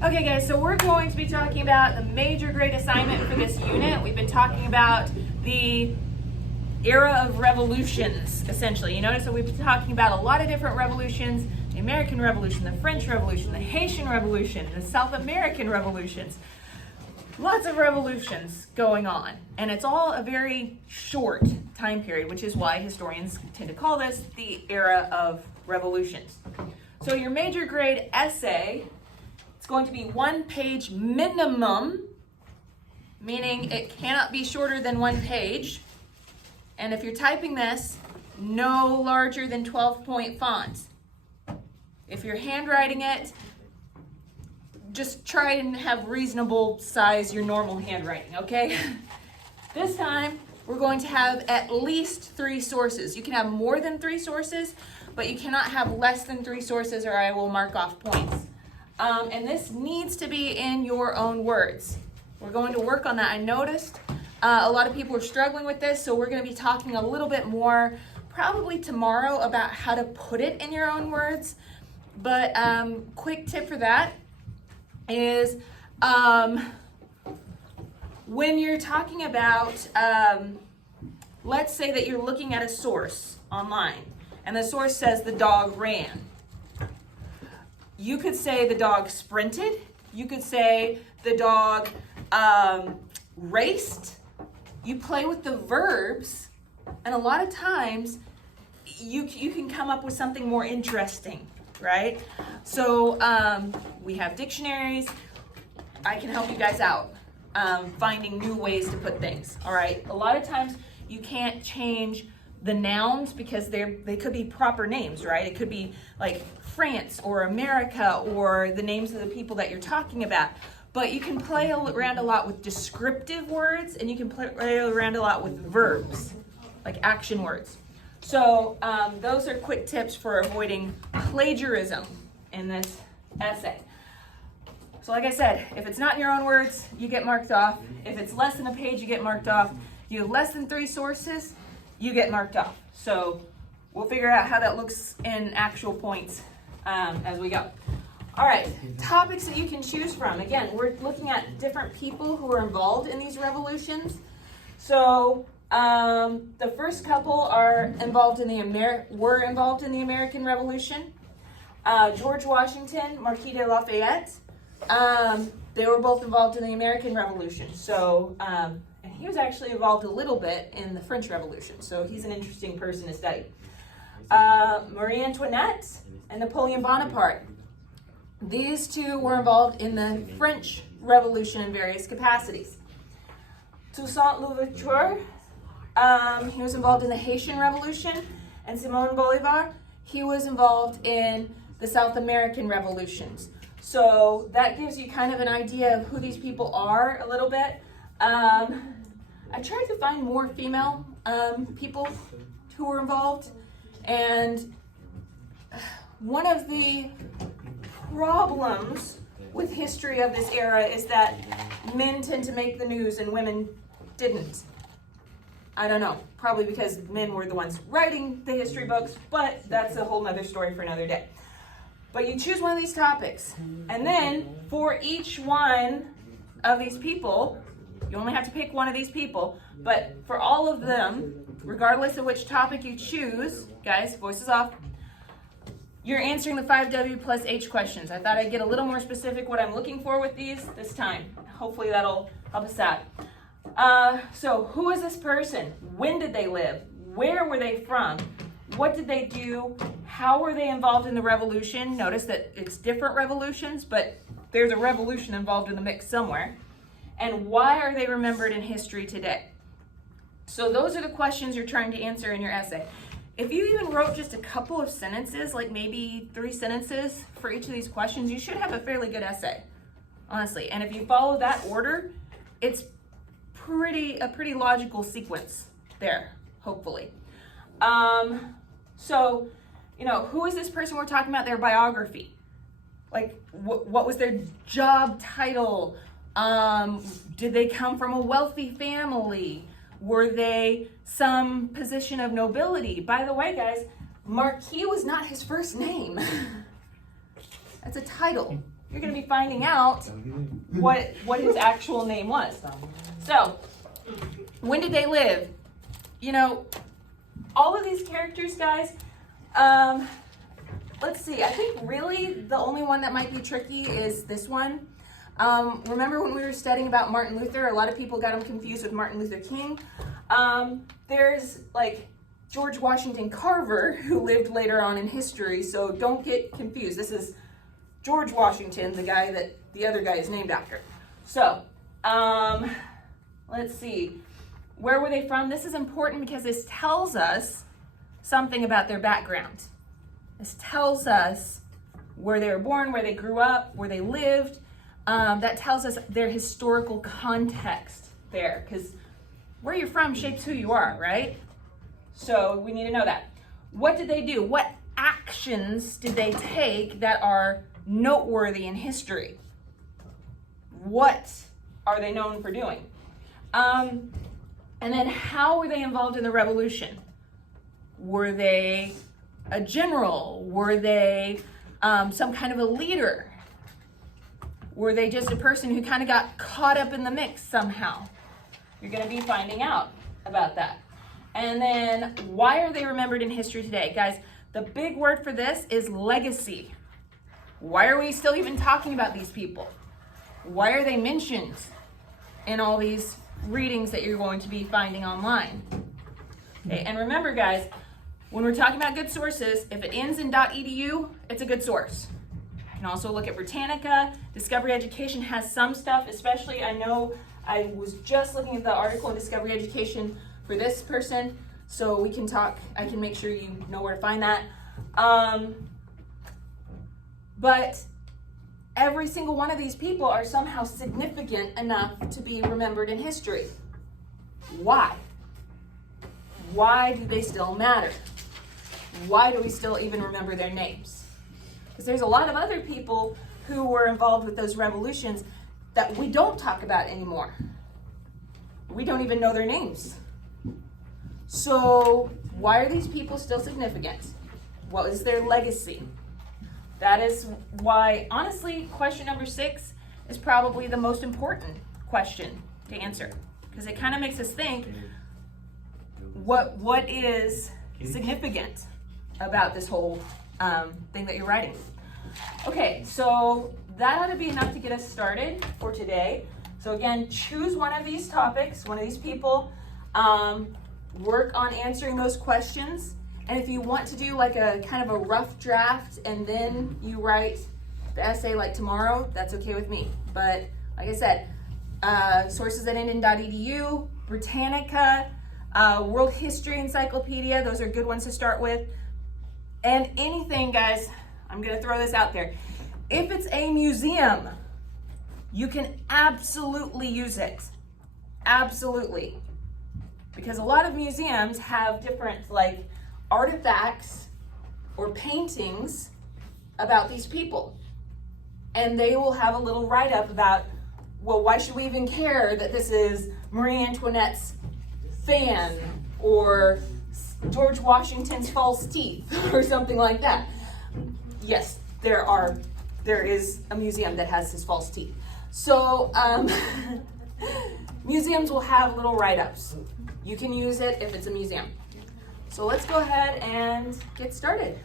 Okay guys, so we're going to be talking about the major grade assignment for this unit. We've been talking about the era of revolutions, essentially. You notice that we've been talking about a lot of different revolutions: the American Revolution, the French Revolution, the Haitian Revolution, the South American revolutions. Lots of revolutions going on, and it's all a very short time period, which is why historians tend to call this the era of revolutions. So your major grade essay, it's going to be 1 page minimum, meaning it cannot be shorter than 1 page. And if you're typing this, no larger than 12-point font. If you're handwriting it, just try and have reasonable size your normal handwriting, okay? This time, we're going to have at least 3 sources. You can have more than 3 sources, but you cannot have less than 3 sources or I will mark off points. And this needs to be in your own words. We're going to work on that. I noticed a lot of people are struggling with this, so we're going to be talking a little bit more probably tomorrow about how to put it in your own words. But quick tip for that is when you're talking about, let's say that you're looking at a source online and the source says the dog ran. You could say the dog sprinted. You could say the dog raced. You play with the verbs, and a lot of times you can come up with something more interesting, right? So we have dictionaries. I can help you guys out finding new ways to put things, all right? A lot of times you can't change the nouns because they could be proper names, right? It could be like France or America or the names of the people that you're talking about. But you can play around a lot with descriptive words, and you can play around a lot with verbs, like action words. So those are quick tips for avoiding plagiarism in this essay. So like I said, if it's not in your own words, you get marked off. If it's less than a page, you get marked off. You have less than 3 sources, you get marked off. So we'll figure out how that looks in actual points as we go. All right, topics that you can choose from. Again, we're looking at different people who are involved in these revolutions. So the first couple are involved in were involved in the American Revolution. George Washington, Marquis de Lafayette. They were both involved in the American Revolution. So, and he was actually involved a little bit in the French Revolution. So he's an interesting person to study. Marie Antoinette and Napoleon Bonaparte. These two were involved in the French Revolution in various capacities. Toussaint Louverture, he was involved in the Haitian Revolution, and Simon Bolivar, he was involved in the South American revolutions. So that gives you kind of an idea of who these people are a little bit. I tried to find more female people who were involved, and one of the problems with history of this era is that men tend to make the news and women didn't. I don't know, probably because men were the ones writing the history books, but that's a whole nother story for another day. But you choose one of these topics, and then for each one of these people, you only have to pick one of these people, but for all of them, regardless of which topic you choose, guys, voices off, you're answering the 5W plus H questions. I thought I'd get a little more specific what I'm looking for with these this time. Hopefully that'll help us out. So who is this person? When did they live? Where were they from? What did they do? How were they involved in the revolution? Notice that it's different revolutions, but there's a revolution involved in the mix somewhere. And why are they remembered in history today? So those are the questions you're trying to answer in your essay. If you even wrote just a couple of sentences, like maybe 3 sentences for each of these questions, you should have a fairly good essay, honestly. And if you follow that order, it's a pretty logical sequence there, hopefully. So, who is this person we're talking about, their biography? Like, what was their job title? Did they come from a wealthy family? Were they some position of nobility? By the way, guys, Marquis was not his first name. That's a title. you're going to be finding out what his actual name was. So, when did they live? You know, all of these characters, guys, let's see. I think really the only one that might be tricky is this one. Remember when we were studying about Martin Luther? A lot of people got him confused with Martin Luther King. There's like George Washington Carver, who lived later on in history, so don't get confused. This is George Washington, the guy that the other guy is named after. So, let's see. Where were they from? This is important because this tells us something about their background. This tells us where they were born, where they grew up, where they lived. That tells us their historical context there, because where you're from shapes who you are, right? So we need to know that. What did they do? What actions did they take that are noteworthy in history? What are they known for doing? And then how were they involved in the revolution? Were they a general? Were they some kind of a leader? Were they just a person who kind of got caught up in the mix somehow? You're going to be finding out about that. And then why are they remembered in history today? Guys, the big word for this is legacy. Why are we still even talking about these people? Why are they mentioned in all these readings that you're going to be finding online? Okay, and remember, guys, when we're talking about good sources, if it ends in .edu, it's a good source. You can also look at Britannica. Discovery Education has some stuff, especially I know I was just looking at the article in Discovery Education for this person, so we can talk. I can make sure you know where to find that. But every single one of these people are somehow significant enough to be remembered in history. Why? Why do they still matter? Why do we still even remember their names? Because there's a lot of other people who were involved with those revolutions that we don't talk about anymore. We don't even know their names. So why are these people still significant? What is their legacy? That is why, honestly, question number 6 is probably the most important question to answer, because it kind of makes us think, what is significant about this whole thing that you're writing? Okay, so that ought to be enough to get us started for today. So again, choose one of these topics, one of these people, work on answering those questions. And if you want to do like a kind of a rough draft and then you write the essay like tomorrow, that's okay with me. But like I said, sources that end in .edu, Britannica, World History Encyclopedia, those are good ones to start with. And anything, guys, I'm gonna throw this out there. If it's a museum, you can absolutely use it. Absolutely. Because a lot of museums have different like artifacts or paintings about these people. And they will have a little write-up about, well, why should we even care that this is Marie Antoinette's fan or George Washington's false teeth or something like that. Yes, there is a museum that has his false teeth. So museums will have little write-ups. You can use it if it's a museum. So let's go ahead and get started.